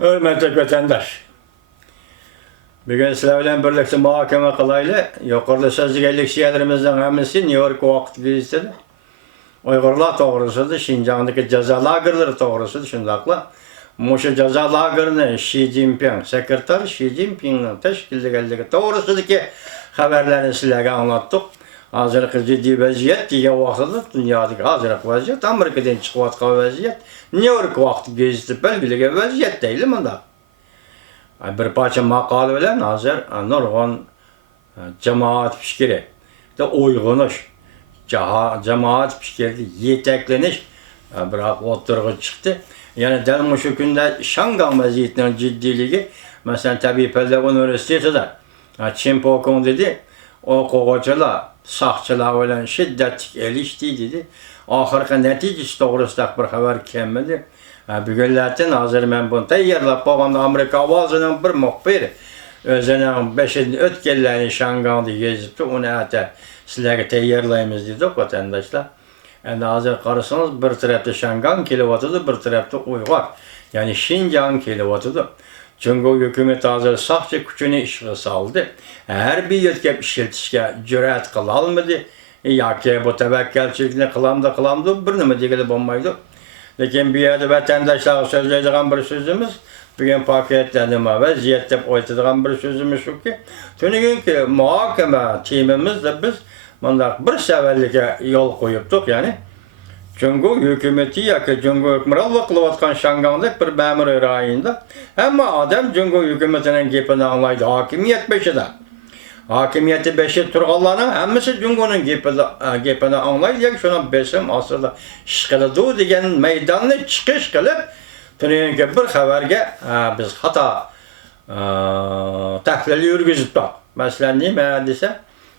Hürmetli vatandaş. Bugün sizler bilen birlikte muhakeme kılaylı. Yukarıda sözlügelik şiirlerimizden hemisi New York vakit gezdi. Uygurlar doğrusudur, Şincan'daki ceza lagerleri doğrusudur, şundakla. Muşu ceza lagerini Xi Jinping, sekreter Xi Jinping'in teşkildegeldiği doğrusudur ki haberlerini sizlere anlattık. Hazırlıklı ciddi vaziyet diye vaxtıdır, dünyadaki hazırlık vaziyet, Amerika'dan çıkıvatkan vaziyet, New York vakti gezdi, belgili vaziyet değil mi da? Bir parça makale bilen hazır nurgun cemaat fikri, de uygunuş, cemaat fikri, yetekleniş, bırak oturgu çıktı. Yani dedim şu günde Şangan vaziyetinin ciddiliği, mesela tabi Pellava Üniversitesi'de, Çinpokun dedi, o koğucular, saqçılar bilen şiddetli elişti dedi. Ahırkı neticesi doğrusunda bir haber kelmedi. Bugünlerden hazır ben bunu tayyorlap boğanda Amerika avazının bir muhbiri özünün beşinci ötkellerini Şangan'da gezipti. Onu hatta sizlere tayyorlayımız dedik vatandaşlar. Yani hazır karısınız bir tarafta Şangan kilovatıdır, bir tarafta Uygur. Yani Şincan kilovatıdır. Çünkü hükümet hazır sahçı gücünü işe saldı. Her bir yetkep işletişke cüret kılalmadı. Ya ki bu tevekkelçilikini kılamdı, bir nime degili bulmaydı. Lakin bir yerde vatandaşlara sözleydiğim bir sözümüz, bugün paketlenme ve ziyaret oytadigan bir sözümüz şu ki, tünün ki muhakeme timimizle biz bir severlike yol koyuptuk yani. Çünkü hükümeti ya ki Cungo hükümranlık kılıvatkan Şangan'da bir memur rayında. Ama adam Cungo hükümetinin gepini anlaydı. Hakimiyet beşide. Hakimiyeti beşi Turgallarının hemmisi Cungo'nun gepini anlaydı. Yani şuna besim asırda şıkılıdı degen meydanını çıkış kılıp tünün ki bir haberge biz hata tahlili yürgüzüp da. Mesela ne dese?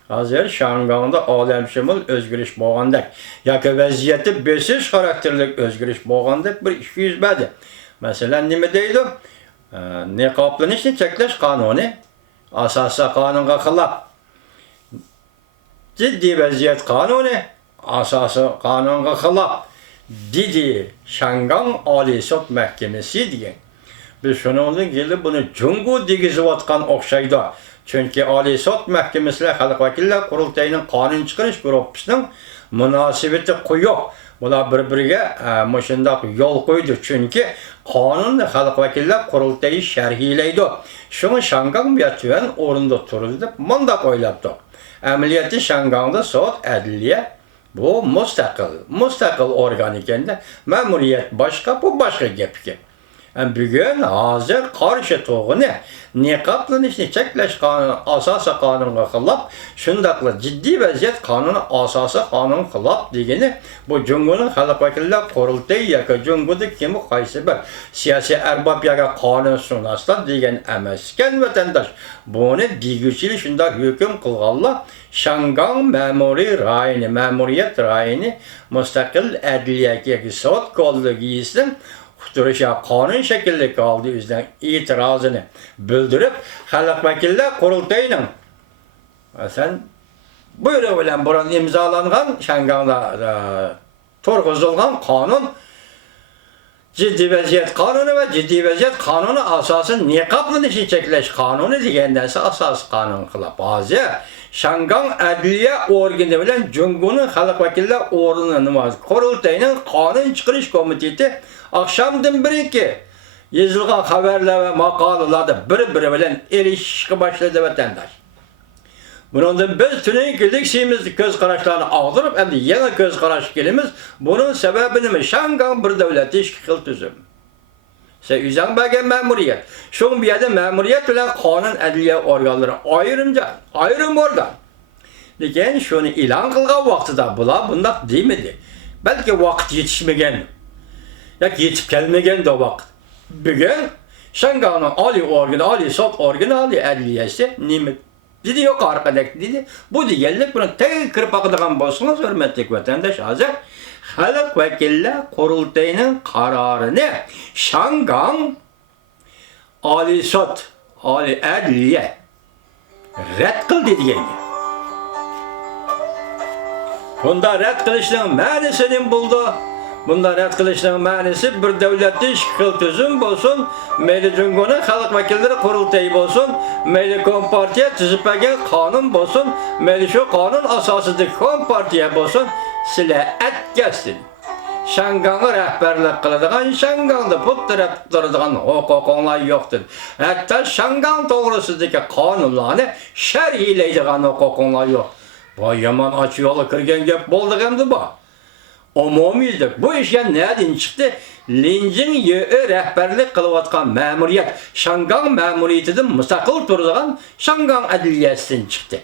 Hazır Şangan'da alemşimil özgürlük boğandak. Yaki vaziyeti besiz karakterlik özgürlük boğandak bir iş yüzbedi. Mesela ne deydi? Niqablanish cheklash qonuni asosiy qonunga xilaf. Ciddi vaziyet qonuni asosiy qonunga xilaf. Dedi Şangan Oliy Sud Mahkemesi degan. Biz shuningdan kelib buni Jungo degizayotgan o'xshaydi. Çünkü Oliy Sud Mahkemesi Xalq Vakillar Qurultayining qonun chiqarish guruhining munosabati quyuq. Bular bir-biriga shundoq yo'l qo'ydi. Chunki qonunni Xalq Vakillar Qurultayi sharhlaydi. Shuni Şangan buyatgan o'rinda turildi deb mundaq o'ylabdi. Amaliyotda Şangan'da sud adliya bu mustaqil organ ekanda, ma'muriyat boshqa, bu boshqa gap ekan. Bugün hazır karşı toğunu niqablanışını cheklash qonuni asosiy qonunga xilaf, shundaqla ciddi vaziyet qonuni asosiy qonun xilaf degani bu Jungo'nun Xalq Vakillar Qurultayi yoki Jungo'da kim qaysi bir siyosiy arbab yoki qonunshunoslar degan emas ekan vatandosh. Buni deguvchilik shunday hukm qilganlar Şangan ma'muriyat rayini mustaqil adliyaga yoki sud kollegi Turuşa kanun şekilde kaldığı yüzden itirazını bildirip Xalq Vakillar Qurultayining sen buyruğu bilen buranın imzalangan Şangan'da turg'izilgan kanun ciddi vaziyet kanunu ve ciddi vaziyet kanunu asası niqablanishni cheklash kanunu degandansa asosiy qonun qilib hozir Şangan adliya organi bilan Jungo'nun Xalq Vakillar o'rnini Qurultayining qonun chiqarish komiteti akşamdan bir-iki yazılgan haberler ve makalalarda bir-biri bilen ilişki başladı vatandaş. Bunun biz tüneyin geldik şeyimiz göz kararlarını aldırıp hem de yeni göz kararı gelimiz bunun sebebini mi? Şangan bir devleti işkil tüzüm. Sen yüzden belki memuriyet. Şunun bir yerde memuriyet ile kanun adliye organları ayrım organ. Lakin şunu ilan kılgan vakti da bunda değil miydi? Belki vakit yetişmegen. Ya yetip gelmegen de vakit. Bugün Şangan'ın Ali Sud organı, Ali adliyesi nime dedi yok arkadaş dedi. Bu diyenlik bunu tek kırpaklıgan bolsunuz hürmetli vatandaş hazır. Xalq Vakillar Qurultayining qarorını Şangan Ali Sud, Ali adliye rad qildi degan. Bunda rad qilishning ma'nosini buldu. Bunda rad qilishning ma'nosi bir davlatda ikki xil tuzum bo'lsin, mayli Jungoning xalq vakillari qurultayi bo'lsin, mayli kompartiya tuzilmagan qonun bo'lsin, mayli shu qonun asosida kompartiya bo'lsin, sizlar atgasin. Şangang'a rəhbərlik qıladigan, Şangangda put tərəf duradigan huquqlar yoxdur. Hətta Şangang doğrusundakı qanunlarni şərhləydigan huquqlar yox. Bu yaman açıq yola kirgan gap bo'ldi hamda bu. Umumiylik bu ishga nədən çıxdı? Linjin YÖ rəhbərlik qılayotgan ma'muriyat, Şangang ma'muriyatidan mustaqil turadigan Şangang adliyasidan çıxdı.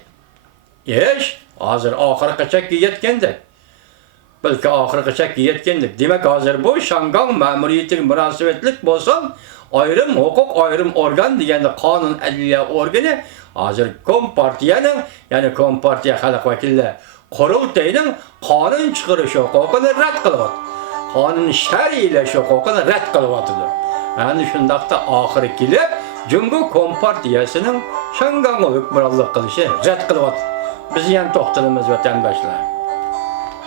Hozir oxirigacha yetgandik. Belki ahırgacha yetkendik. Demek hazır bu Şangang ma'muriyatiga munosabatlik bo'lsin, ayrim huquq, ayrim organ deganda qonun adliya organi hozir kompartiyaning, ya'ni kompartiya xalq vakillari qurultayining qonun chiqarish huquqini rad qilyapti. Qonun shar'iylash huquqini rad qilyapti. Yani shundaqda oxiri kelib, Jungo kompartiyasining Şangangga hukmronlik qilishi rad qilyapti. Biz ham to'xtalamiz vatandoshlar.